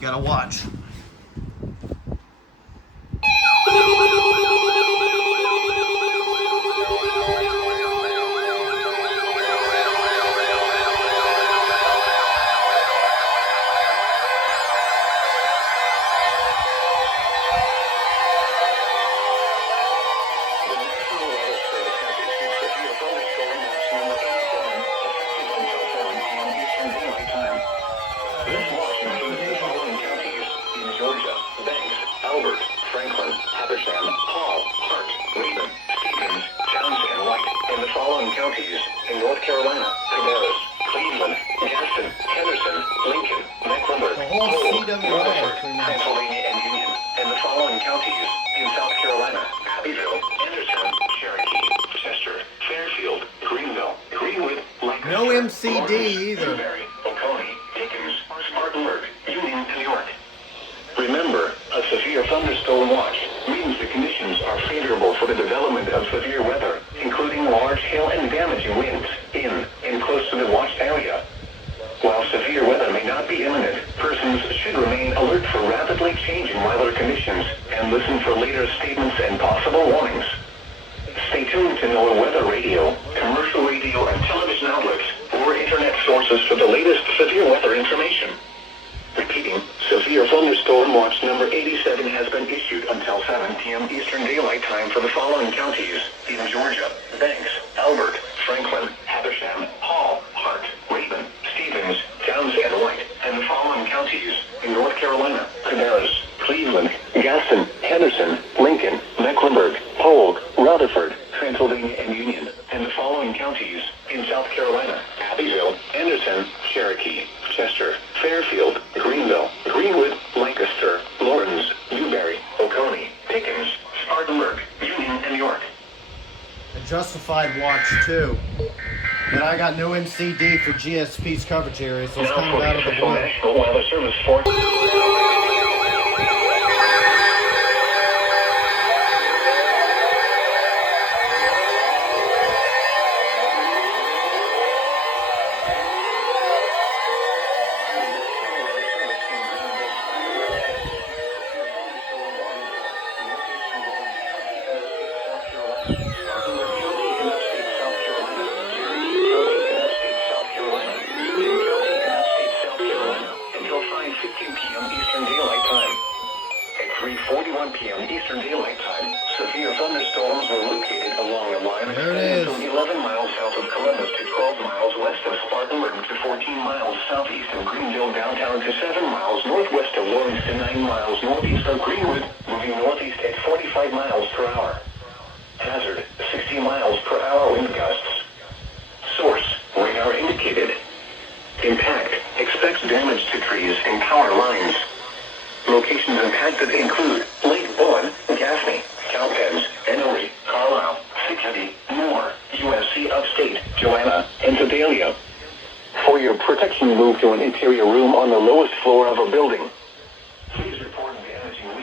you gotta watch. Counties in North Carolina, Cabarrus, Cleveland, Gaston, Henderson, Lincoln, Mecklenburg, Rutherford, Pennsylvania, and Union, and the following counties in South Carolina: Abbeville, Anderson, Cherokee, Chester, Fairfield, Greenville, Greenwood, Lancaster, no MCD either. Newberry, Oconee, Pickens, Spartanburg, Union, New York. Remember, a severe thunderstorm watch means the conditions are favorable for the development of severe weather, including large hail and damaging winds in and close to the watched area. While severe weather may not be imminent, persons should remain alert for rapidly changing weather conditions and listen for later statements and possible warnings. Stay tuned to NOAA weather radio, commercial radio and television outlets, or internet sources for the latest severe weather information. Repeating, severe thunderstorm watch number 87 has been issued until 7 p.m. Eastern Daylight Time for the following counties in Georgia: Banks, Albert, Franklin, Habersham, Hall, Hart, Raven, Stevens, Towns, and White, and the following counties in North Carolina: Cabarrus, Cleveland, Gaston, Henderson, Lincoln, Mecklenburg, Polk, Rutherford, Pennsylvania, and Union, and the following counties in South Carolina: Abbeville, Anderson, Cherokee, Chester, Fairfield, Greenville, Greenwood, Lancaster, Lawrence, Newberry, Oconee, Pickens, Spartanburg, Union, and York. A justified watch too. But I got no MCD for GSP's coverage area, so it's kind of out of the blue. National Weather Service for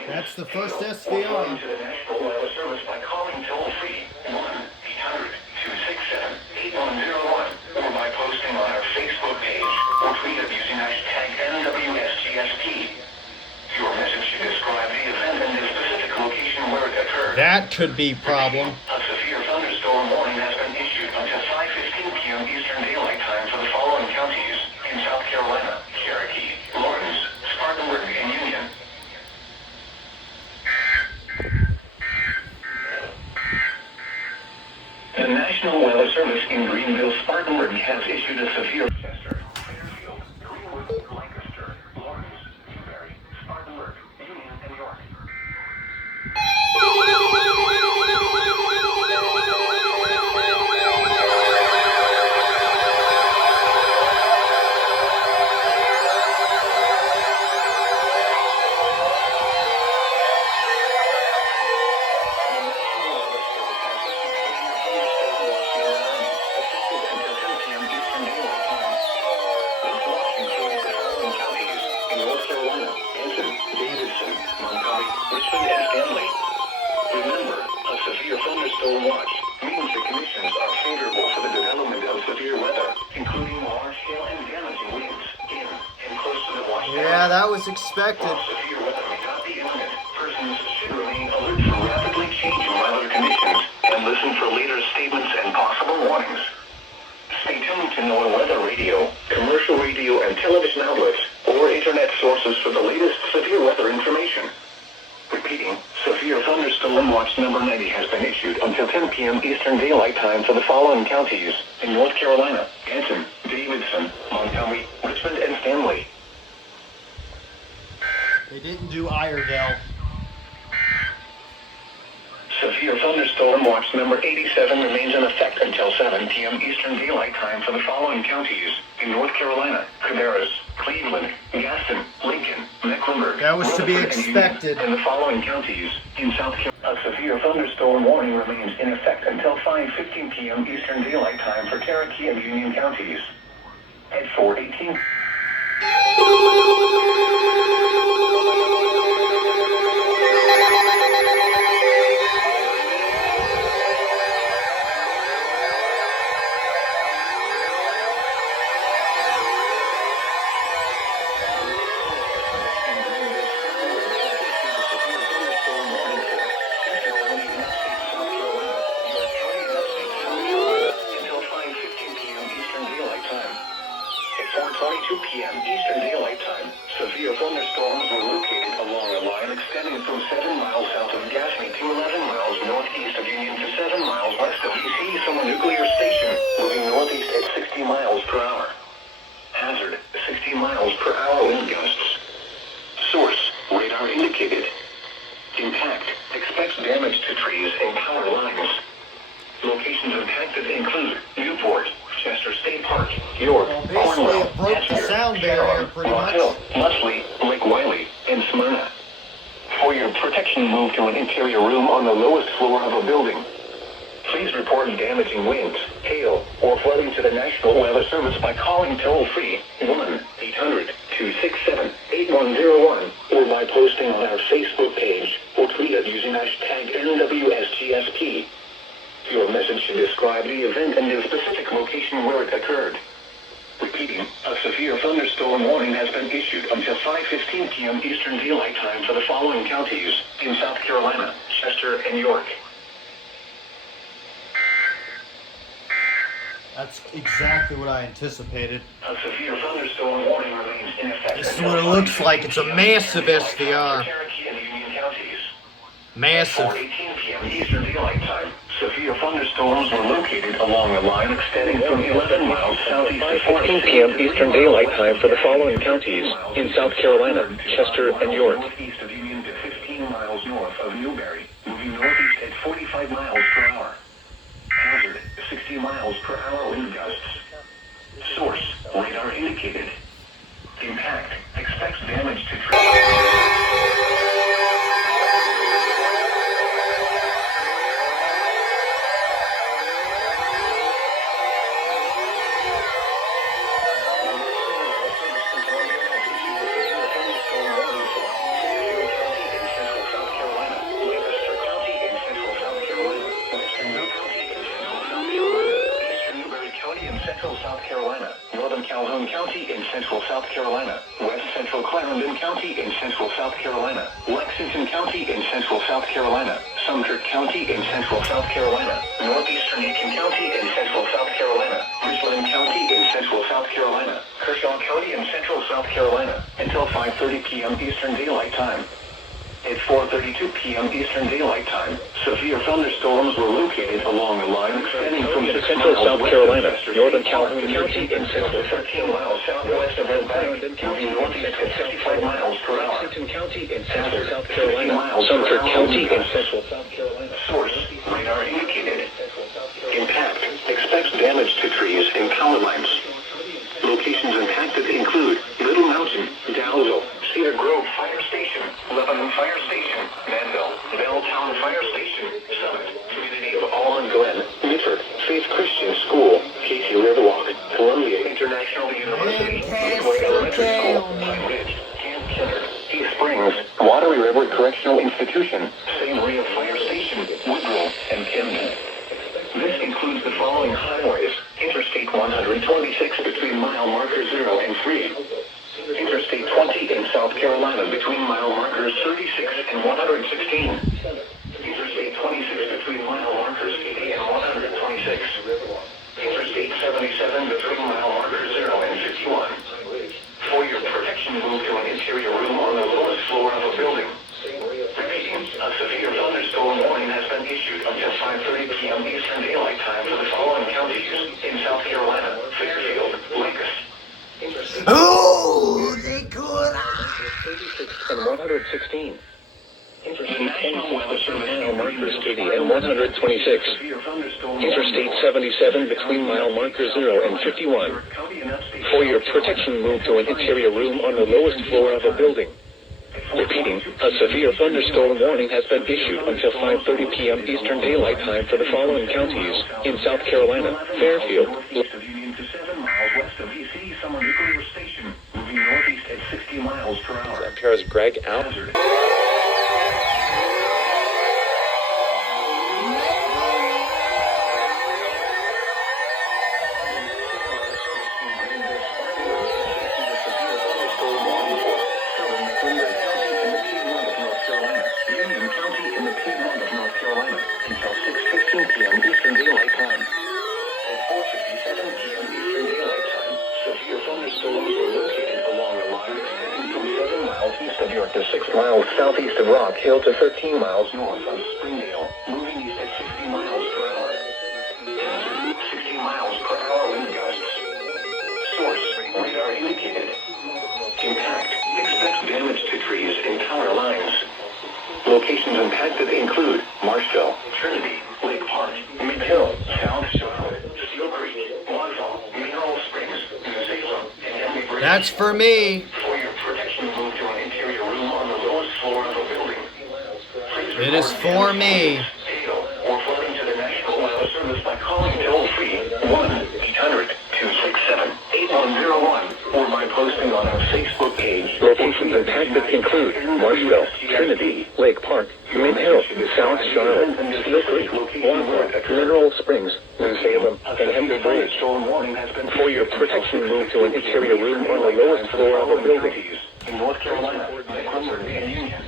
That's the first SVR. to the National Weather Service by calling toll-free 1-800-267-8101 or by posting on our Facebook page or tweet us using hashtag NWSGSP. Your message should describe the event and the specific location where it occurred. That could be a problem. A severe thunderstorm warning has been issued until 5:15 p.m. Eastern Daylight Time for the following counties in South Carolina: Cherokee, Lawrence, Spartanburg, and Union. The National Weather Service in Greenville, Spartanburg has issued a severe Chester, Fairfield, Greenwood, Lancaster, Lawrence, Newberry, Spartanburg, Union, and York. Watch means the conditions are favorable for the development of severe weather, including large hail and damaging winds in and close to the watch Yeah, that was expected. While severe weather may not be imminent, persons should remain alert for rapidly changing weather conditions and listen for later statements and possible warnings. Stay tuned to NOAA weather radio, commercial radio and television outlets, or internet sources for the latest severe weather information. Repeating, severe thunderstorm watch number 90 has been issued until 10 p.m. Eastern Daylight Time for the following counties in North Carolina: Anson, Davidson, Montgomery, Richmond, and Stanley. They didn't do Iredell. Severe thunderstorm watch number 87 remains in effect until 7 p.m. Eastern Daylight Time for the following counties in North Carolina: Cabarrus, Cleveland, Gaston, Lincoln, Mecklenburg. That was to be Rutherford, and expected. Union. And the following counties in South Carolina. A severe thunderstorm warning remains in effect until 5:15 p.m. Eastern Daylight Time for Cherokee and Union counties. At 4:18. Eastern Daylight Time, severe thunderstorms were located along a line extending from 7 miles south of Gaffney to 11 miles northeast of Union to 7 miles west of EC from a nuclear station, moving northeast at 60 miles per hour. Hazard, 60 miles per hour wind gusts. Source, radar indicated. Impact, expects damage to trees and power lines. Locations impacted include Newport, Chester State Park, York, Well, basically Cornwall, it broke the Hester, sound barrier Sharon, pretty Rock much. Hill, Mutley, Lake Wiley, and Smyrna. For your protection, move to an interior room on the lowest floor of a building. Please report damaging winds, hail, or flooding to the National Weather Service by calling toll-free 1-800-267-8101 or by posting on our Facebook page or tweet us using hashtag NWSGSP. Your message should describe the event and the specific location where it occurred. Repeating, a severe thunderstorm warning has been issued until 5:15 p.m. Eastern Daylight Time for the following counties in South Carolina, Chester, and York. That's exactly what I anticipated. A severe thunderstorm warning remains in effect. This is what it looks like. It's a massive SVR. Cherokee and Union counties. Massive. 4:18 p.m. Eastern Daylight Time. Severe thunderstorms were located along a line extending from 11 miles southeast to 14 p.m. Eastern Daylight Time for the following counties in South Carolina, Chester, and York. Northeast of Union to 15 miles north of Newberry, moving northeast at 45 miles per hour. Hazard, 60 miles per hour wind gusts. Source, radar indicated. Impact, expects damage to trees. Calhoun County in central South Carolina, West Central Clarendon County in central South Carolina, Lexington County in central South Carolina, Sumter County in central South Carolina, Northeastern Aiken County in central South Carolina, Richland County in central South Carolina, Kershaw County in central South Carolina, until 5:30 p.m. Eastern Daylight Time. At 4:32 p.m. Eastern Daylight Time, severe thunderstorms were located along a line extending from 6 central miles South west Carolina, of Chester northern State Park Calhoun to County, and central 13 miles southwest of Red Bank, moving northeast at 65 miles per hour. Lexington County in central Hazard, South 60 Carolina, miles per Sumter hour County wind in gusts. central South Carolina. Source, radar indicated. Impact, expects damage to trees and power lines. Locations impacted include Little Mountain, Dalzell, Cedar Grove Fire Station, Lebanon Fire Station, Manville, Belltown Fire Station, Summit, Community of Almond Glen, Mitford, Faith Christian School, Casey Riverwalk, Columbia International University, Midway Elementary School, Pine Ridge, Camp Kennard, East Springs, Watery River Correctional Institution, St. Maria Fire Station, Woodrow, and Camden. This includes the following highways: Interstate 126 between mile marker 0 and 3, Interstate Interstate 20 in South Carolina between mile markers 36 and 116. Interstate 26 between mile markers 80 and 126. Interstate 77 between mile markers 0 and 51. For your protection, move to an interior room on the lowest floor of a building. Repeating, a severe thunderstorm warning has been issued until 5:30 p.m. Eastern Daylight Time for the following counties in South Carolina: Fairfield, Lincoln. Oh, they could. 36 and 116. The National Weather Service Mile markers 80 and 126. Interstate 77 between mile marker 0 and 51. For your protection, move to an interior room on the lowest floor of a building. Repeating, a severe thunderstorm warning has been issued until 5:30 p.m. Eastern Daylight Time for the following counties in South Carolina: Fairfield. East of Union to 7 miles west of EC Summer Nuclear Station, moving northeast at 60 miles per hour. Paris Greg out. Hazard. Until 6:15 p.m. Eastern Daylight Time. At 4:57 p.m. Eastern Daylight Time, severe thunderstorms were located along a line extending from 7 miles east of York to 6 miles southeast of Rock Hill to 13 miles north of Springdale, moving east at 60 miles per hour. Hazard, 60 miles per hour wind gusts. Source, radar indicated. Impact, expect damage to trees and power lines. Locations impacted include Marshville, Trinity, Lake Park, Mid Hill, South Charlotte, Steel Creek, Waterfall, Mineral Springs, New Salem, and Henry Bridge. That's for me. For your protection, move to an interior room on the lowest floor of a building. Please It is report for damage, me. hail, or flooding to the National Weather Service by calling toll-free 1-800-267-8101 or by posting on our Facebook page. Locations impacted include Marshville, Trinity, Lake Park, Mid Hill, South Charlotte, Steel Creek, Waterfall, Mineral Springs, New Salem, and Henry Bridge. For your protection, move to an interior room on the lowest floor of a building. In North Carolina, Cumberland, and Union.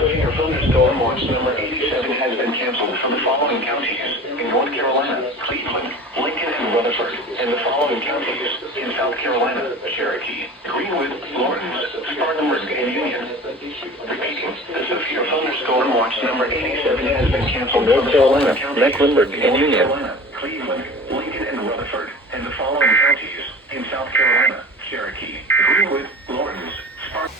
Severe thunderstorm watch number 87 has been canceled for the following counties in North Carolina: Cleveland, Lincoln, and Rutherford, and the following counties in South Carolina: Cherokee, Greenwood, Lawrence, Spartanburg, and Union. Repeating, the severe thunderstorm watch number 87 has been canceled for North the Carolina, following counties Mecklenburg, in and North Union. Carolina, Cleveland, Lincoln, and Rutherford, and the following counties in South Carolina: Cherokee, Greenwood, Lawrence, Spartanburg.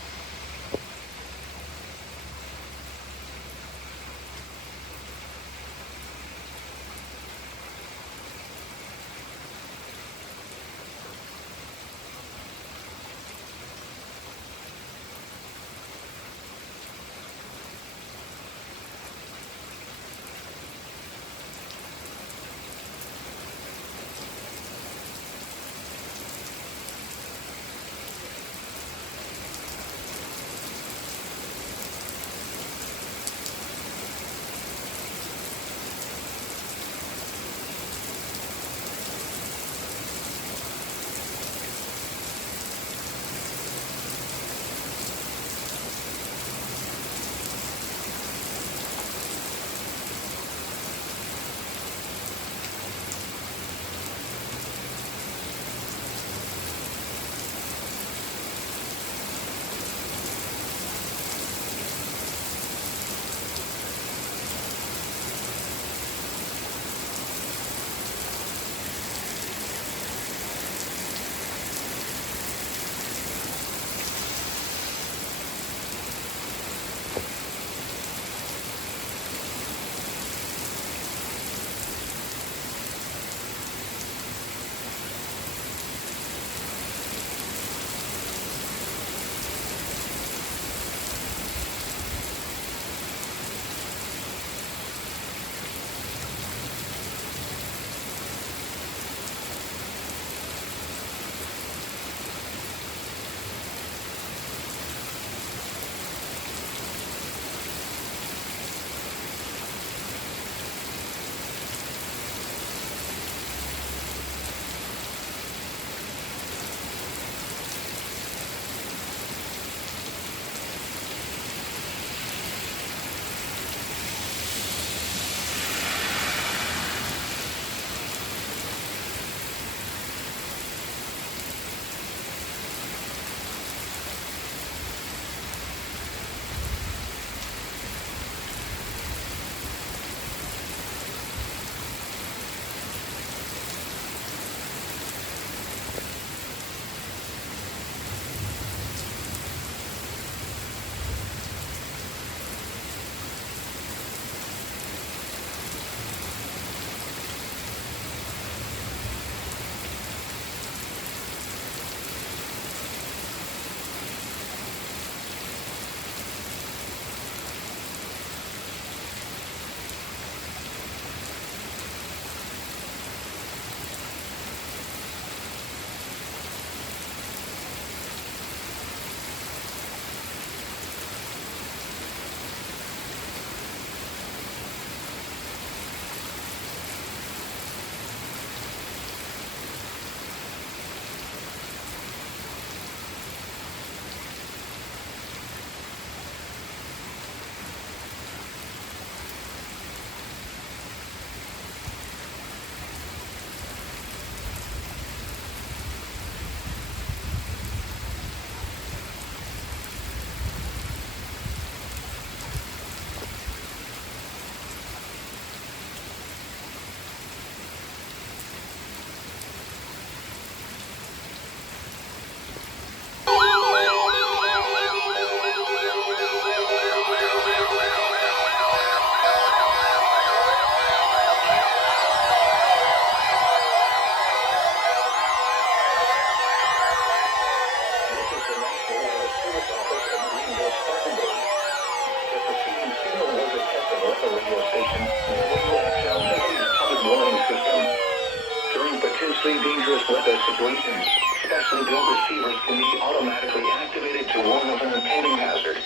especially dangerous weather situations. Specially built receivers can be automatically activated to warn of an impending hazard.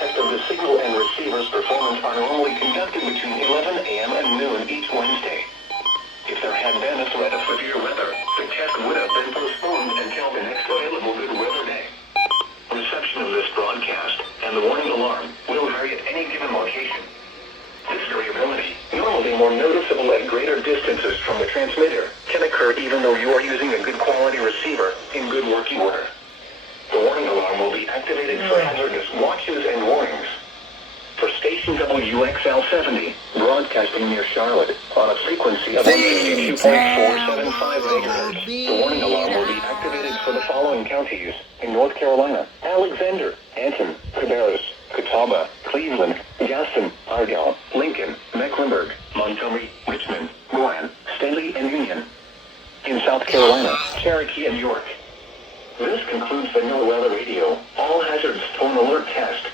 Tests of the signal and receiver's performance are normally conducted between 11 a.m. and noon each Wednesday. If there had been a threat of severe weather, the test would have been postponed until the next available good weather day. Reception of this broadcast and the warning alarm will vary at any given location. This variability, normally more noticeable at greater distances from the transmitter, can occur even though you are using a good quality receiver in good working order. The warning alarm will be activated for hazardous watches and warnings. For station WXL 70, broadcasting near Charlotte, on a frequency of 162.475 MHz, the warning alarm will be activated for the following counties in North Carolina: Alexander, Anson, Cabarrus, Catawba, Cleveland, Gaston, Argyle, Lincoln, Mecklenburg, Montgomery, Richmond, Rowan, Stanley, and Union. In South Carolina, Cherokee, and York. This concludes the NOAA Weather Radio All Hazards Tone Alert Test.